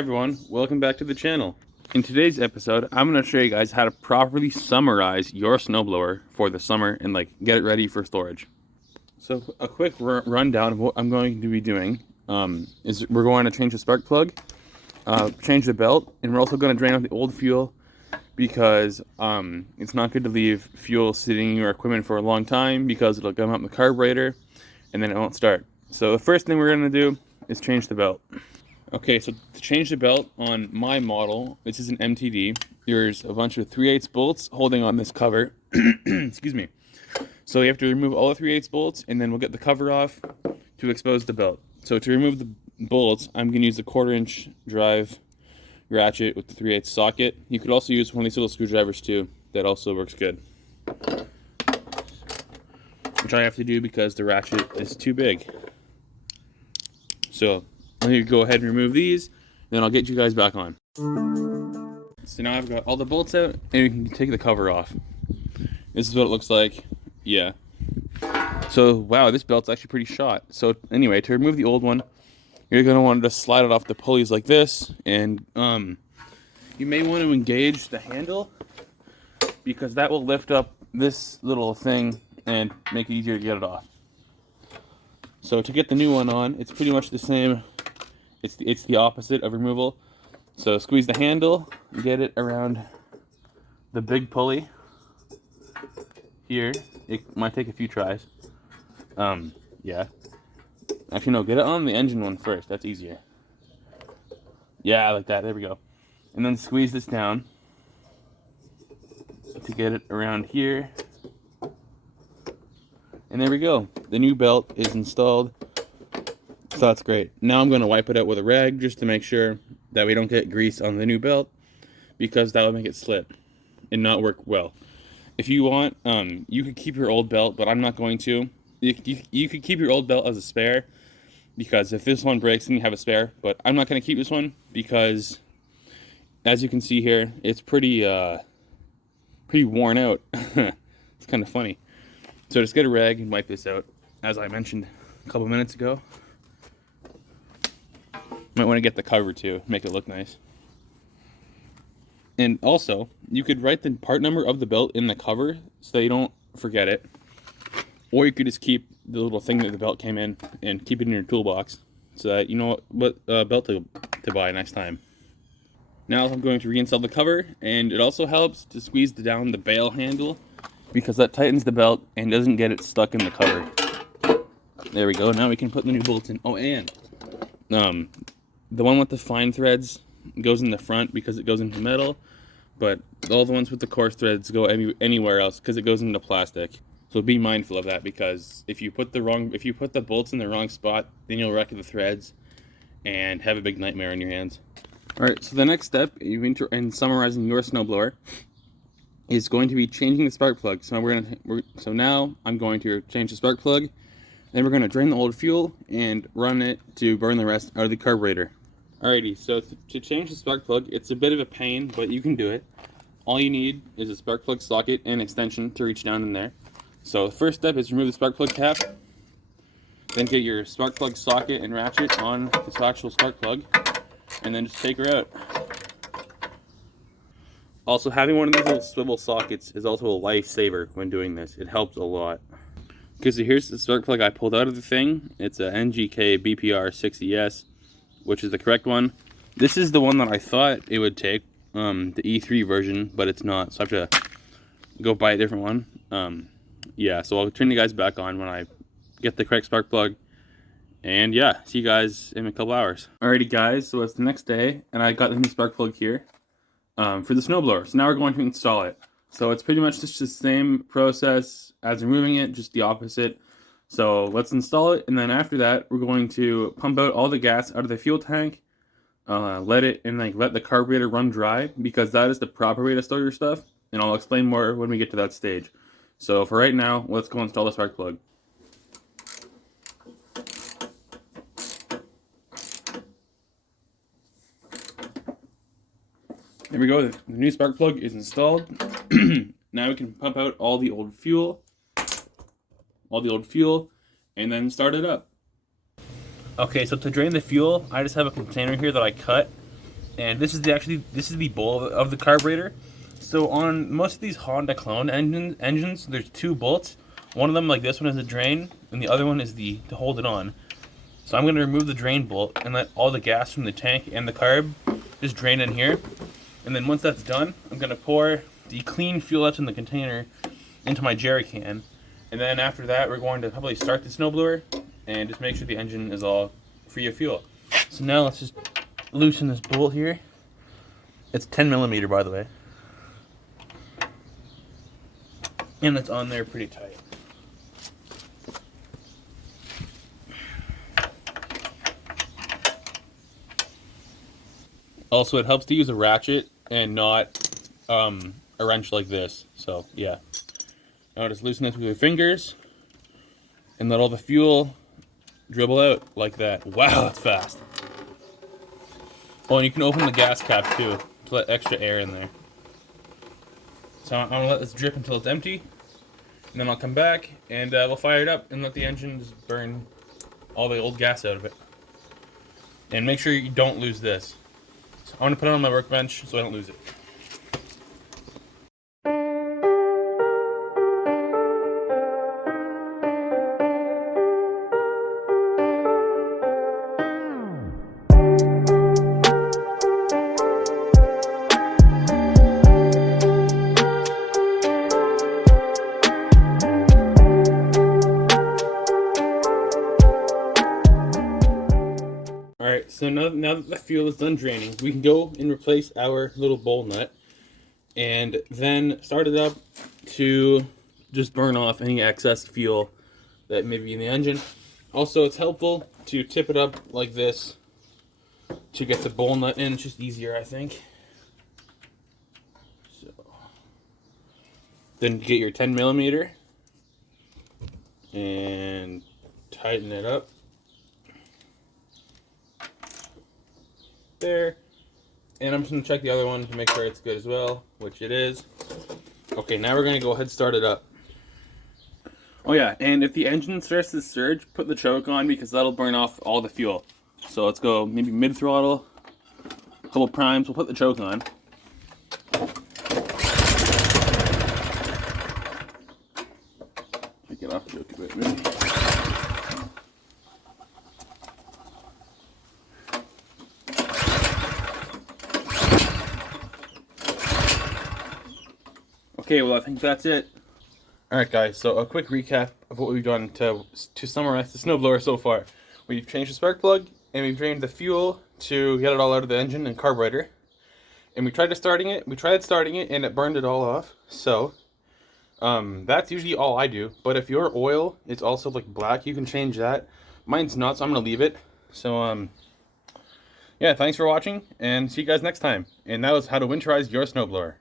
everyone, welcome back to the channel. In today's episode, I'm going to show you guys how to properly summarize your snowblower for the summer and get it ready for storage. So a quick rundown of what I'm going to be doing is we're going to change the spark plug, change the belt, and we're also going to drain out the old fuel because it's not good to leave fuel sitting in your equipment for a long time because it'll gum up the carburetor and then it won't start. So the first thing we're going to do is change the belt. Okay, so to change the belt on my model, this is an MTD. There's a bunch of 3/8 bolts holding on this cover. Excuse me. So you have to remove all the 3/8 bolts, and then we'll get the cover off to expose the belt. So to remove the bolts, I'm going to use a 1/4-inch drive ratchet with the 3/8 socket. You could also use one of these little screwdrivers too. That also works good. Which I have to do because the ratchet is too big. So I'm going to go ahead and remove these, then I'll get you guys back on. So now I've got all the bolts out, and we can take the cover off. This is what it looks like. Yeah. So, wow, this belt's actually pretty shot. So anyway, to remove the old one, you're going to want to slide it off the pulleys like this, and you may want to engage the handle, because that will lift up this little thing and make it easier to get it off. So to get the new one on, it's pretty much the same. It's the opposite of removal. So squeeze the handle, get it around the big pulley here. It might take a few tries. Yeah. Actually, no, get it on the engine one first. That's easier. Yeah, like that. There we go. And then squeeze this down to get it around here. And there we go. The new belt is installed. So that's great. Now I'm going to wipe it out with a rag just to make sure that we don't get grease on the new belt, because that will make it slip and not work well. If you want, you could keep your old belt, but I'm not going to. You could keep your old belt as a spare, because if this one breaks, then you have a spare. But I'm not going to keep this one because, as you can see here, it's pretty worn out. It's kind of funny. So just get a rag and wipe this out, as I mentioned a couple minutes ago. Might want to get the cover too, make it look nice. And also, you could write the part number of the belt in the cover so that you don't forget it. Or you could just keep the little thing that the belt came in and keep it in your toolbox so that you know what belt to buy next time. Now I'm going to reinstall the cover, and it also helps to squeeze down the bail handle because that tightens the belt and doesn't get it stuck in the cover. There we go. Now we can put the new bolts in. Oh, and the one with the fine threads goes in the front because it goes into metal, but all the ones with the coarse threads go anywhere else because it goes into plastic. So be mindful of that, because if you put the bolts in the wrong spot, then you'll wreck the threads and have a big nightmare on your hands. All right, so the next step in summarizing your snowblower is going to be changing the spark plug. So now I'm going to change the spark plug. Then we're going to drain the old fuel and run it to burn the rest out of the carburetor. Alrighty, so to change the spark plug, it's a bit of a pain, but you can do it. All you need is a spark plug socket and extension to reach down in there. So the first step is remove the spark plug cap. Then get your spark plug socket and ratchet on this actual spark plug, and then just take her out. Also, having one of these little swivel sockets is also a lifesaver when doing this. It helps a lot. Okay, so here's the spark plug I pulled out of the thing. It's a NGK BPR 6ES, which is the correct one. This is the one that I thought it would take, the E3 version, but it's not, so I have to go buy a different one. Yeah, so I'll turn you guys back on when I get the correct spark plug. And yeah, see you guys in a couple hours. Alrighty guys, so it's the next day, and I got the new spark plug here for the snowblower. So now we're going to install it. So it's pretty much just the same process as removing it, just the opposite. So let's install it, and then after that, we're going to pump out all the gas out of the fuel tank, let the carburetor run dry, because that is the proper way to store your stuff, and I'll explain more when we get to that stage. So for right now, let's go install the spark plug. There we go, the new spark plug is installed. Now we can pump out all the old fuel, and then start it up. Okay, so to drain the fuel, I just have a container here that I cut And this is the bowl of the carburetor. So on most of these Honda clone engines, there's two bolts. One of them, like this one, is a drain, and the other one is to hold it on. So I'm going to remove the drain bolt and let all the gas from the tank and the carb just drain in here. And then once that's done, I'm going to pour the clean fuel left in the container into my jerry can. And then after that, we're going to probably start the snowblower and just make sure the engine is all free of fuel. So now let's just loosen this bolt here. It's 10mm, by the way. And it's on there pretty tight. Also, it helps to use a ratchet and not a wrench like this. So, yeah. Now just loosen this with your fingers and let all the fuel dribble out like that. Wow, that's fast. Oh, and you can open the gas cap too to let extra air in there. So I'm going to let this drip until it's empty. And then I'll come back and we'll fire it up and let the engine just burn all the old gas out of it. And make sure you don't lose this. So I'm going to put it on my workbench so I don't lose it. Alright, so now that the fuel is done draining, we can go and replace our little bowl nut and then start it up to just burn off any excess fuel that may be in the engine. Also, it's helpful to tip it up like this to get the bowl nut in. It's just easier, I think. So then get your 10mm and tighten it up. There, and I'm just going to check the other one to make sure it's good as well, which it is. Okay, now we're going to go ahead and start it up. Oh yeah, and if the engine starts to surge, put the choke on because that'll burn off all the fuel. So let's go maybe mid-throttle, a couple primes, we'll put the choke on. Take it off the choke a bit, maybe. Okay, well I think that's it. Alright guys, so a quick recap of what we've done to summarize the snowblower so far. We've changed the spark plug, and we've drained the fuel to get it all out of the engine and carburetor. And we tried starting it, and it burned it all off. So, that's usually all I do. But if your oil is also like black, you can change that. Mine's not, so I'm going to leave it. So, yeah, thanks for watching, and see you guys next time. And that was how to winterize your snowblower.